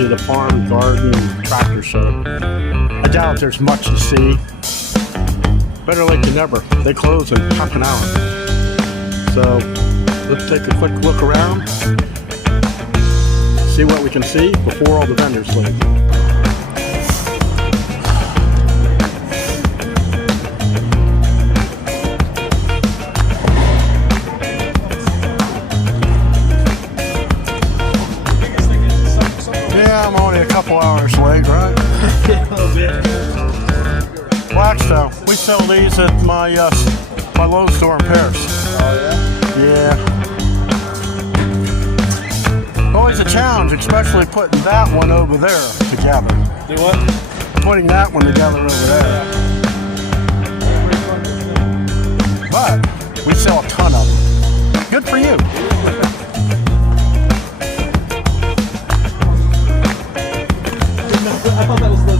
especially the farm, garden, tractor show. I doubt there's much to see. Better late than never. They close in half an hour. So let's take a quick look around, see what we can see before all the vendors leave. I'm only a couple hours late, right? Blackstone. We sell these at my my Lowe's store in Paris. Oh yeah? Yeah. Always a challenge, especially putting that one over there together. Do what? Putting that one together over there. But we sell a ton of them. Good for you. I thought that was the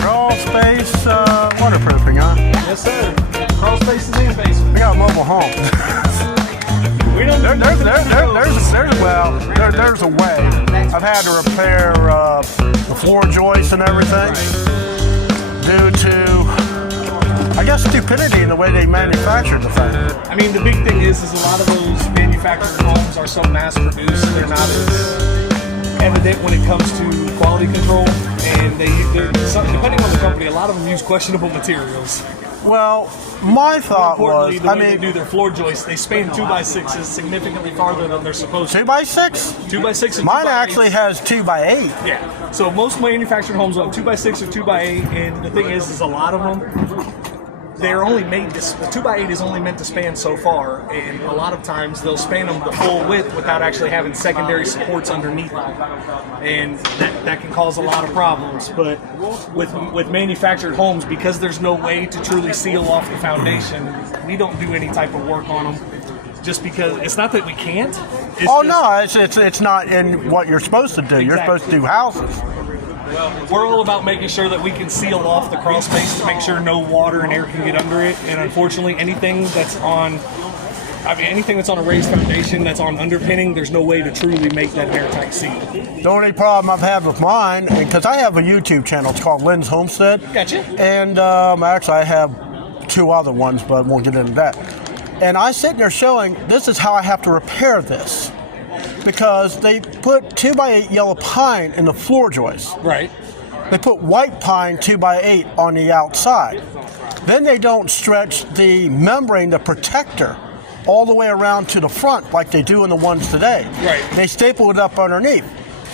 Crawl space waterproofing, huh? yes sir. Crawl spaces and faces. We got mobile homes. We don't. There's a way. I've had to repair the floor joists and everything due to, I guess, stupidity in the way they manufactured the thing. I mean, the big thing is a lot of those manufactured homes are so mass produced, they're not as evident when it comes to quality control, and depending on the company, a lot of them use questionable materials. Well, my thought was, the way they do their floor joists, they span 2x6s significantly farther than they're supposed to. 2x6? 2x6 and Mine 2x8. actually has 2x8. Yeah. So most manufactured homes are 2x6 or 2x8, and the thing is a lot of them, they're only made the 2x8 is only meant to span so far, and a lot of times they'll span them the full width without actually having secondary supports underneath them, and that can cause a lot of problems. But with manufactured homes, because there's no way to truly seal off the foundation, we don't do any type of work on them. Just because it's not that we can't. It's not in what you're supposed to do. Exactly. You're supposed to do houses. We're all about making sure that we can seal off the crawl space to make sure no water and air can get under it. And unfortunately, anything that's on a raised foundation that's on underpinning, there's no way to truly make that airtight seal. The only problem I've had with mine, because I have a YouTube channel, it's called Lynn's Homestead. Gotcha. And actually I have two other ones, but I won't get into that. And I sit there showing, this is how I have to repair this. Because they put 2x8 yellow pine in the floor joist. Right. They put white pine 2x8 on the outside. Then they don't stretch the membrane, the protector, all the way around to the front like they do in the ones today. Right. They staple it up underneath.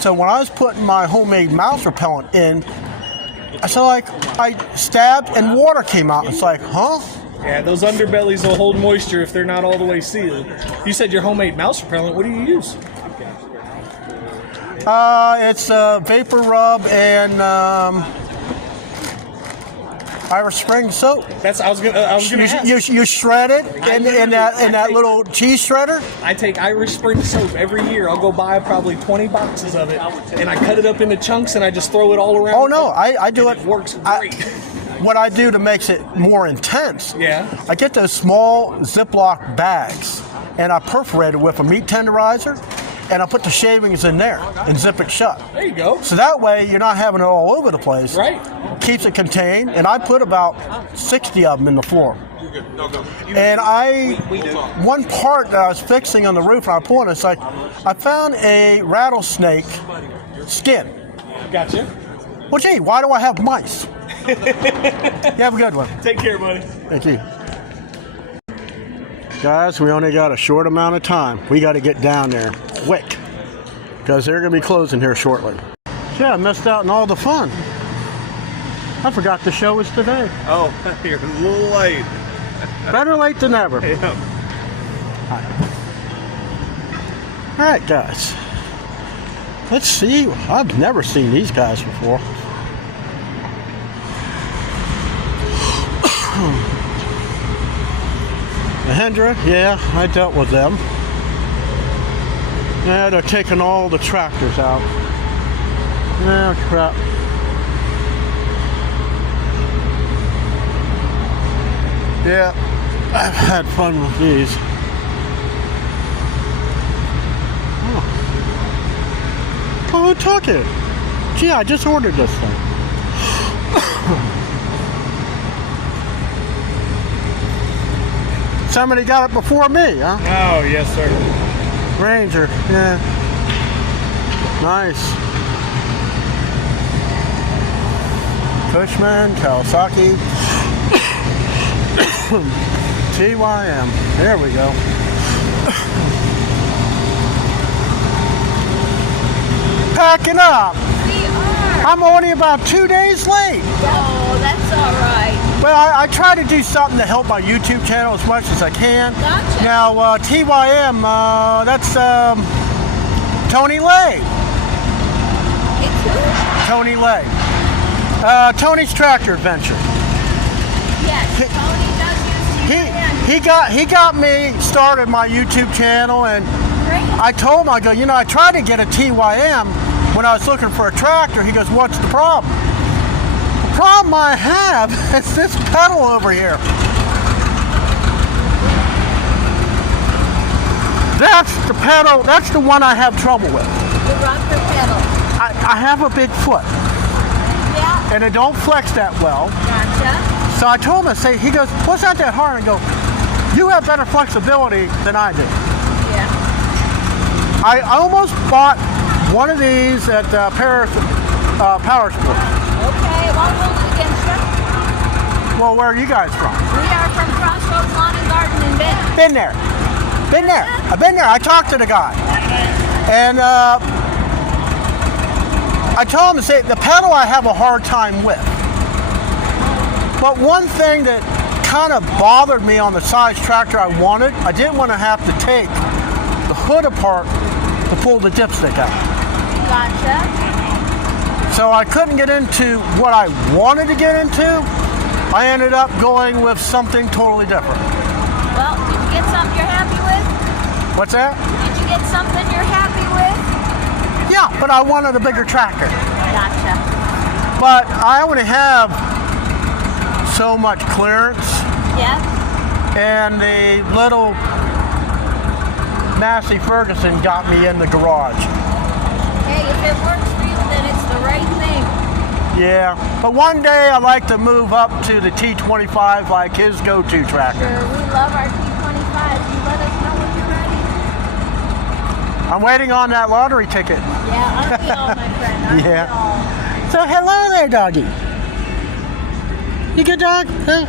So when I was putting my homemade mouse repellent in, I stabbed and water came out. It's like, huh? Yeah, those underbellies will hold moisture if they're not all the way sealed. You said your homemade mouse repellent. What do you use? It's Vapor Rub and Irish Spring soap. I was gonna ask. You shred it in that little cheese shredder. I take Irish Spring soap every year. I'll go buy probably 20 boxes of it, and I cut it up into chunks and I just throw it all around. Oh no, I do it. It works great. What I do to make it more intense, yeah, I get those small Ziploc bags and I perforate it with a meat tenderizer, and I put the shavings in there and zip it shut. There you go. So that way you're not having it all over the place. Right. Keeps it contained, and I put about 60 of them in the floor. And one part that I was fixing on the roof, and I pulled it, it's like, I found a rattlesnake skin. Gotcha. Well, gee, why do I have mice? You have a good one. Take care, buddy. Thank you. Guys, we only got a short amount of time. We got to get down there quick because they're going to be closing here shortly. Yeah, I missed out on all the fun. I forgot the show was today. Oh, you're a little late. Better late than never. Yeah. All right, guys. Let's see. I've never seen these guys before. Mahindra, yeah, I dealt with them. Yeah, they're taking all the tractors out. Oh, crap. Yeah, I've had fun with these. Oh. took it. Gee, I just ordered this thing. Somebody got it before me, huh? Oh, yes, sir. Ranger, yeah. Nice. Cushman, Kawasaki, TYM. There we go. Packing up. We are. I'm only about 2 days late. Oh, that's all right. But I try to do something to help my YouTube channel as much as I can. Gotcha. Now, TYM, that's Tony Lay. It's who? Tony Lay. Tony's Tractor Adventure. Yes, Tony does use TYM. He got me started my YouTube channel, and Great. I told him, I go, I tried to get a TYM when I was looking for a tractor. He goes, what's the problem? The problem I have is this pedal over here. That's the pedal, that's the one I have trouble with. The rocker pedal. I have a big foot, Yeah, and it don't flex that well. gotcha. So I told him, he goes, well, it's not that hard. I go, you have better flexibility than I do. Yeah. I almost bought one of these at Paris Power Sports. Okay, won't hold it against you. Well, where are you guys from? We are from Crossroads Lawn and Garden in Benton. Been there. Been there. I've been there. I talked to the guy. And I told him to say, the pedal I have a hard time with. But one thing that kind of bothered me on the size tractor I wanted, I didn't want to have to take the hood apart to pull the dipstick out. Gotcha. So I couldn't get into what I wanted to get into. I ended up going with something totally different. Well, did you get something you're happy with? What's that? Did you get something you're happy with? Yeah, but I wanted a bigger tractor. Gotcha. But I only have so much clearance, Yep. and the little Massey Ferguson got me in the garage. Hey, if it works for you, then it's the right thing. Yeah, but one day I'd like to move up to the T25 like his go-to tractor. Sure, we love our T25. You let us know when you're ready. I'm waiting on that lottery ticket. Yeah, aren't we all, my friend? Aren't we Yeah. all? So hello there, doggy. You good, dog? Huh?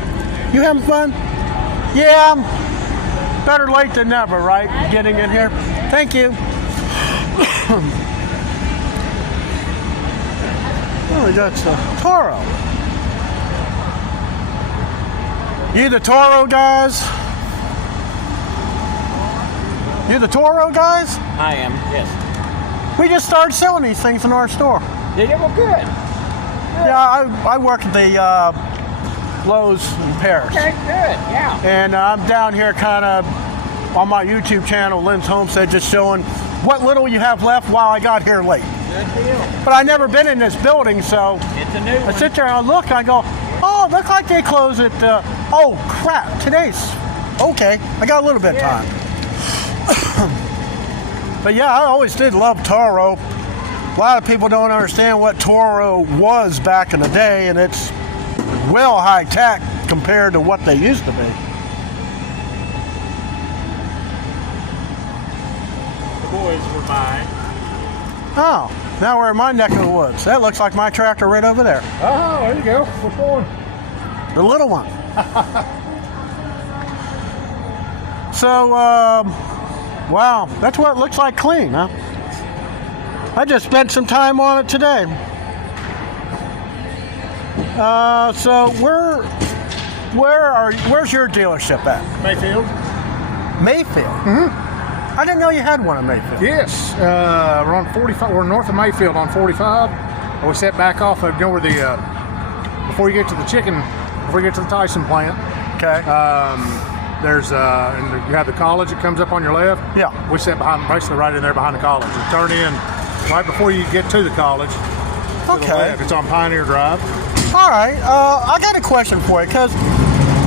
You having fun? Yeah, better late than never, right? Getting in here. Thank you. Oh, that's the Toro. You the Toro guys? You the Toro guys? I am, yes. We just started selling these things in our store. Did you? Well, good. Yeah, I work at the Lowe's in Paris. Okay, good, yeah. And I'm down here kind of on my YouTube channel, Lynn's Homestead, just showing what little you have left while I got here late. Good deal. But I never been in this building, so It's a new I one. sit there and I look and I go, oh, look like they close at, oh crap, today's, okay, I got a little bit of time. But yeah, I always did love Toro. A lot of people don't understand what Toro was back in the day, and it's well high tech compared to what they used to be. The boys were buying. Oh, now we're in my neck of the woods. That looks like my tractor right over there. Oh, there you go. Which one? The little one. So, wow, that's what it looks like clean, huh? I just spent some time on it today. So where's your dealership at? Mayfield. Mayfield. Mm-hmm. I didn't know you had one in Mayfield. Yes. We're on 45. We're north of Mayfield on 45. We set back off of where the before you get to the before you get to the Tyson plant. Okay. There's and you have the college that comes up on your left. Yeah. We sit behind, basically right in there behind the college. You turn in right before you get to the college. To the Okay. left. It's on Pioneer Drive. All right. I got a question for you because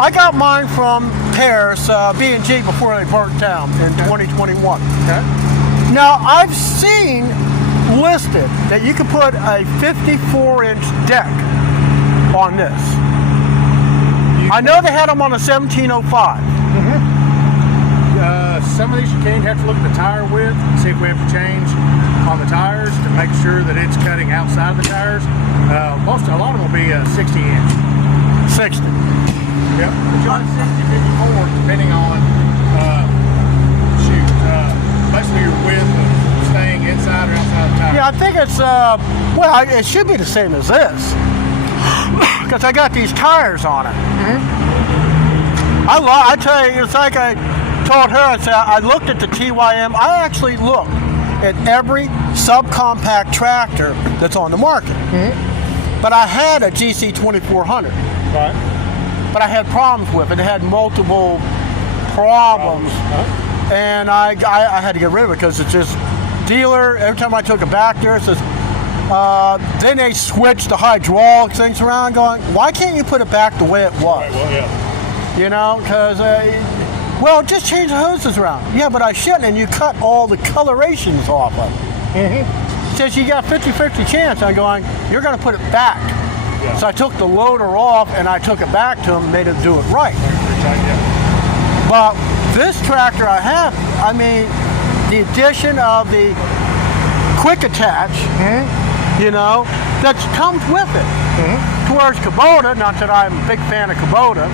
I got mine from Paris, B&G, before they burnt down in 2021. Okay. Now, I've seen listed that you could put a 54-inch deck on this. I know they had them on a 1705. Some of these you can have to look at the tire width, see if we have to change on the tires to make sure that it's cutting outside the tires. A lot of them will be 60 inch. 60. Yep. But you'll have 60, 54 depending on basically your width of staying inside or outside the tire. Yeah, I think it's, it should be the same as this. Because I got these tires on it. I tell you, it's like I told her, I said, I looked at the TYM. I actually looked at every subcompact tractor that's on the market. But I had a GC 2400. Right. But I had problems with it. It had multiple problems. And I had to get rid of it because it's just dealer. Every time I took it back there, it says, then they switched the hydraulic things around, going, why can't you put it back the way it was? Right, well, yeah. You know, because, just change the hoses around. Yeah, but I shouldn't, and you cut all the colorations off of it. Says you got 50-50 chance. I'm going, you're going to put it back. Yeah. So I took the loader off, and I took it back to him, made him do it right. Yeah. But this tractor I have, I mean, the addition of the quick attach, you know, that comes with it. Towards Kubota, not that I'm a big fan of Kubota,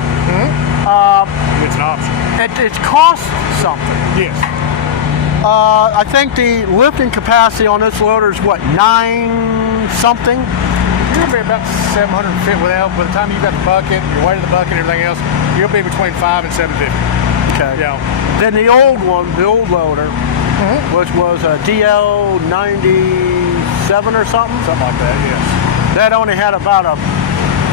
It's an option. it costs something. Yes. I think the lifting capacity on this loader is what, 9 something? You're going to be about 750 without. By the time you've got the bucket, your weight of the bucket and everything else, you'll be between 5 and 750. Okay. Yeah. Then the old one, the old loader, which was a DL 97 or something. Something like that, yes. That only had about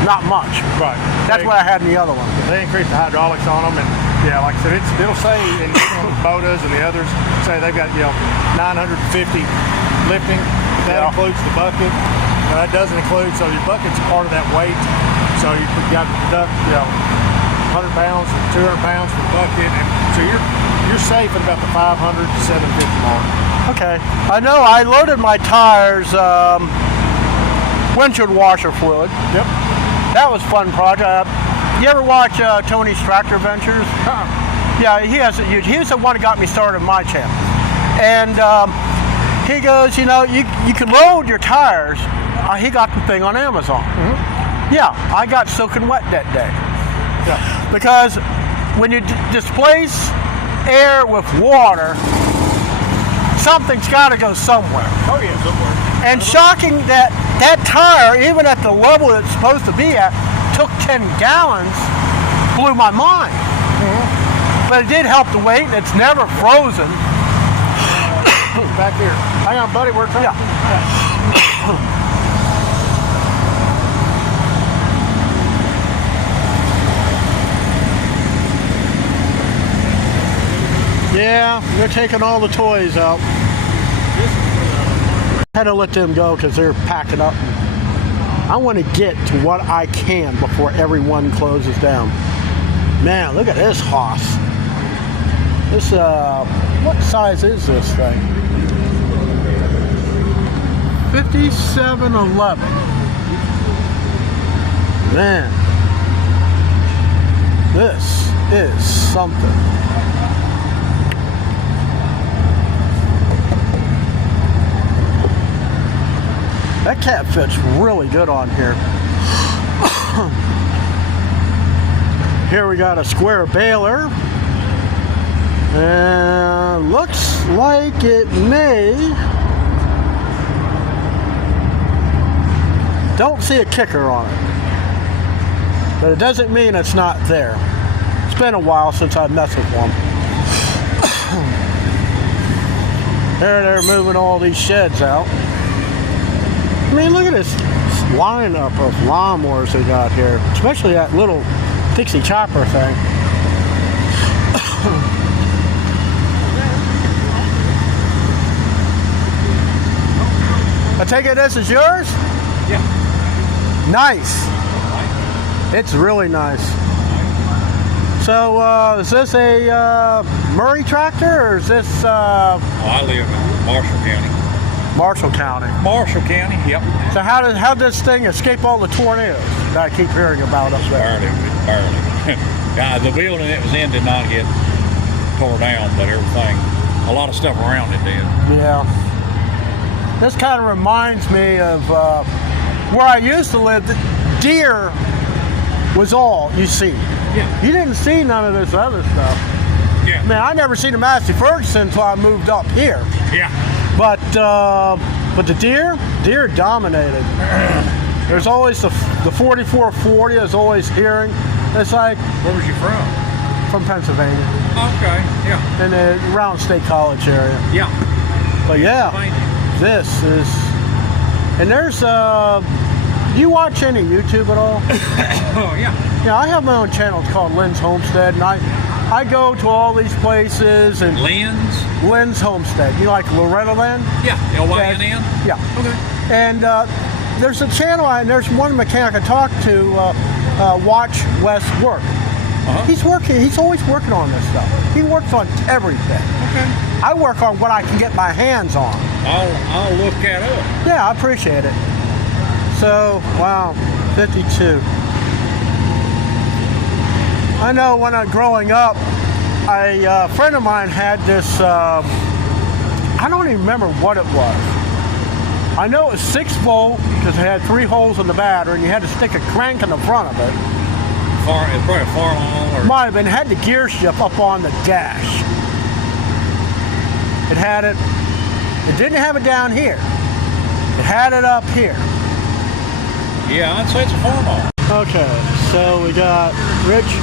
not much. Right. That's what I had in the other one. They increased the hydraulics on them, and yeah, like I said, it'll say in Kubotas and the others say they've got 950 lifting. That includes the bucket. Now, that doesn't include, so your bucket's part of that weight. So you got to deduct 100 pounds or 200 pounds for the bucket, and so you're safe at about the 500 to 750 mark. Okay. I know I loaded my tires, windshield washer fluid. Yep. That was a fun project. You ever watch Tony's Tractor Ventures? Yeah, he's the one that got me started on my channel. And he goes, you can load your tires. He got the thing on Amazon. Yeah, I got soaking wet that day. Yeah. Because when you displace air with water, something's got to go somewhere. Oh yeah, somewhere. And shocking that tire, even at the level it's supposed to be at, took 10 gallons, blew my mind. But it did help the weight. It's never frozen. Back here. Hang on, buddy. We're trying. Yeah, they're taking all the toys out. Had to let them go because they're packing up. I want to get to what I can before everyone closes down. Man, look at this hoss. This, what size is this thing? 5711. Man, this is something. That cat fits really good on here. Here we got a square baler. And looks like it may. Don't see a kicker on it. But it doesn't mean it's not there. It's been a while since I messed with one. There they're moving all these sheds out. I mean, look at this lineup of lawnmowers they got here, especially that little Dixie chopper thing. I take it this is yours? Yeah. Nice. It's really nice. So, is this a Murray tractor, or is this? I live in Marshall County. Marshall County. Marshall County. Yep. So how did this thing escape all the tornadoes that I keep hearing about up there? Barely. The building it was in did not get tore down, but everything, a lot of stuff around it did. Yeah. This kind of reminds me of where I used to live. The deer was all you see. Yeah. You didn't see none of this other stuff. Yeah. Man, I never seen a Massey Ferguson until I moved up here. Yeah. But the deer dominated. There's always the 4440 is always hearing. It's like Where was you from? Pennsylvania, Okay. Yeah. in the around State College area. Yeah. But yeah, this is, and there's you watch any YouTube at all? Oh yeah. Yeah, I have my own channel. It's called Lynn's Homestead, and I go to all these places and Lynn's. Lynn's Homestead. You like Loretta Lynn? Yeah. LYNN. Yeah. Okay. And there's a channel, and there's one mechanic I talked to, Watch Wes work. He's working. He's always working on this stuff. He works on everything. Okay. I work on what I can get my hands on. I'll look that up. Yeah, I appreciate it. So, wow, 52. I know when I was growing up, a friend of mine had this, I don't even remember what it was. I know it was 6 volt because it had 3 holes in the battery and you had to stick a crank in the front of it. It's probably a Farmall or. Might have been, had the gear shift up on the dash. It had it, it didn't have it down here. It had it up here. Yeah, I'd say it's a Farmall. Okay, so we got Rich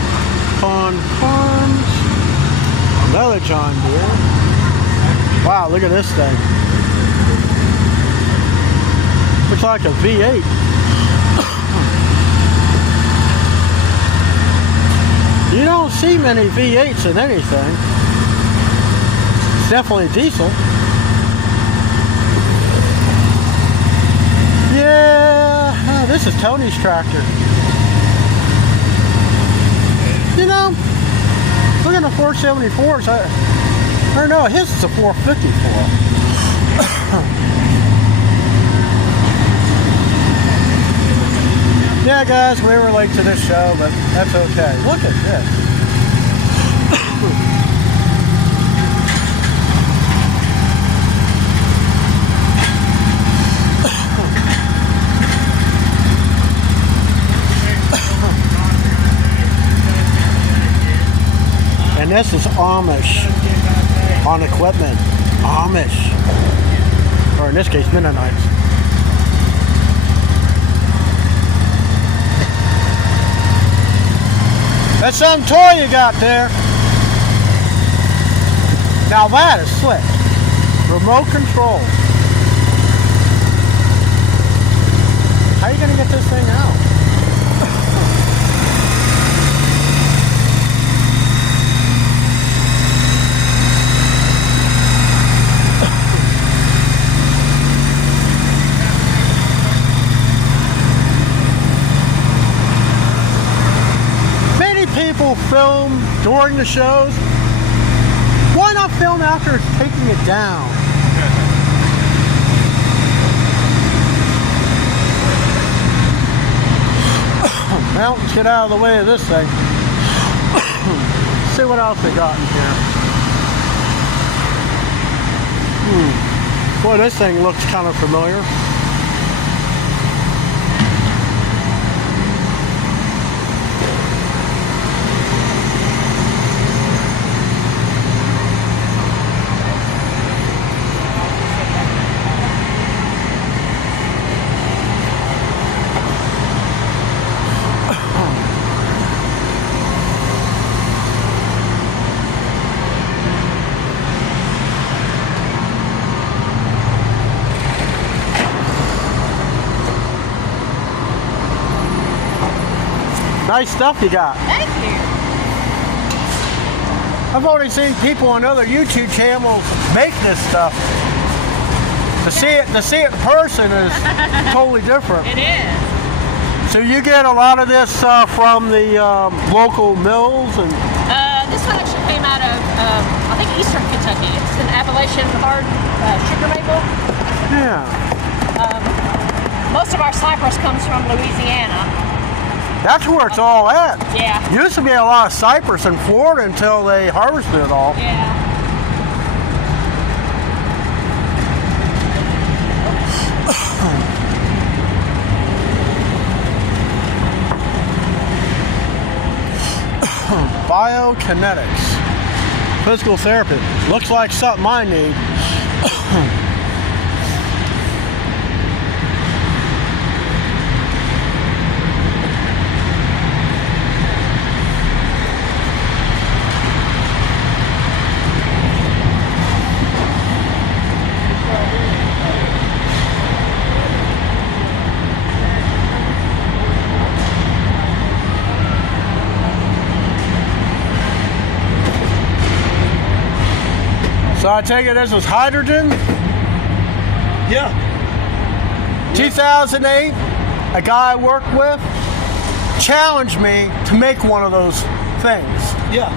Pond Farms, another John Deere. Wow, look at this thing. Looks like a V8. You don't see many V8s in anything. It's definitely diesel. Yeah, this is Tony's tractor. You know, look at the 474s. I don't know, his is a 454. Yeah, guys, we were late to this show, but that's okay. Look at this. And this is Amish on equipment. Amish. Or in this case, Mennonites. That's some toy you got there. Now that is slick. Remote control. How are you going to get this thing out? People film during the shows. Why not film after it's taking it down? Well, let's get out of the way of this thing. See what else they got in here. Boy, this thing looks kind of familiar. Nice stuff you got. Thank you. I've already seen people on other YouTube channels make this stuff. To see it in person is totally different. It is. So you get a lot of this from the local mills and. This one actually came out of, I think, Eastern Kentucky. It's an Appalachian hard sugar maple. Yeah. Most of our cypress comes from Louisiana. That's where it's all at. Yeah. Used to be a lot of cypress in Florida until they harvested it all. Yeah. Biokinetics. Physical therapy. Looks like something I need. So I take it this was hydrogen. Yeah. 2008, a guy I worked with challenged me to make one of those things. Yeah.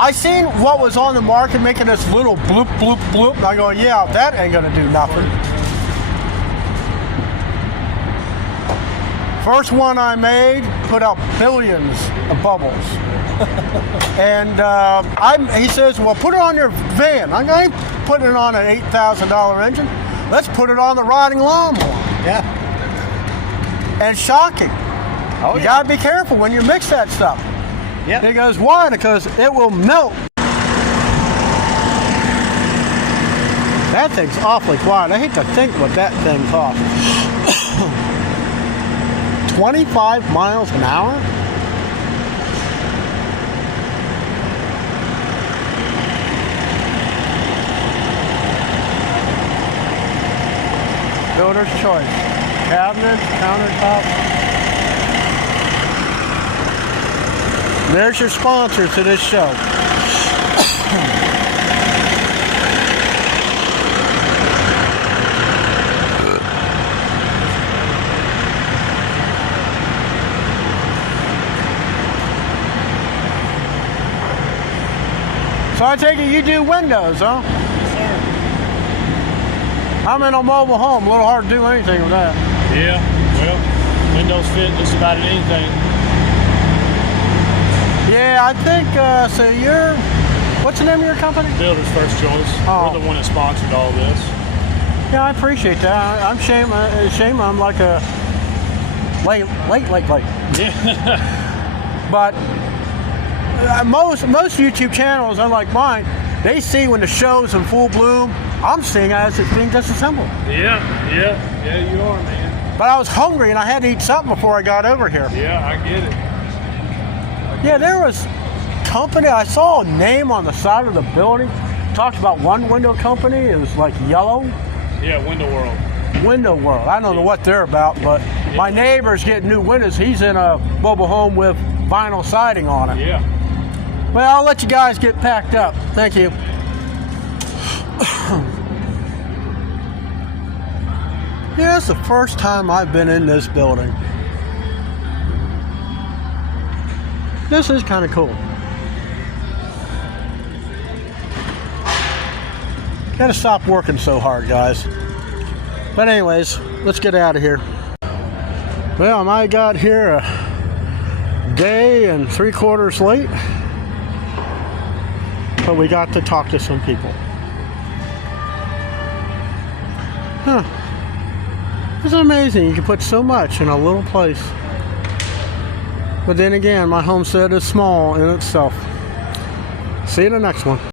I seen what was on the market making this little bloop, bloop, bloop, and I go, yeah, that ain't gonna do nothing. First one I made put out billions of bubbles. And he says, well, put it on your van. I ain't putting it on an $8,000 engine. Let's put it on the riding lawnmower. Yeah. And shocking. Oh, You gotta be careful when you mix that stuff. Yeah. He goes, why? Because it will melt. That thing's awfully quiet. I hate to think what that thing costs. 25 miles an hour? Builder's choice. Cabinets, countertops. There's your sponsor to this show. So I take it you do windows, huh? Yes, sir. I'm in a mobile home. A little hard to do anything with that. Yeah, well, windows fit just about anything. Yeah, I think, so you're, what's the name of your company? Builder's First Choice. Oh. We're the one that sponsored all this. Yeah, I appreciate that. I'm shame I'm like a late. Yeah. But most YouTube channels, unlike mine, they see when the show's in full bloom. I'm seeing it as it's being disassembled. Yeah, you are, man. But I was hungry and I had to eat something before I got over here. Yeah, I get it. Yeah, there was company. I saw a name on the side of the building. Talked about one window company. It was like yellow. Yeah, Window World. Window World. I don't know what they're about, but my neighbor's getting new windows. He's in a mobile home with vinyl siding on it. Yeah. Well, I'll let you guys get packed up. Thank you. Yeah, it's the first time I've been in this building. This is kind of cool. Gotta stop working so hard, guys. But anyways, let's get out of here. Well, I got here a day and 3/4 late, but we got to talk to some people. Huh. It's amazing you can put so much in a little place. But then again, my homestead is small in itself. See you in the next one.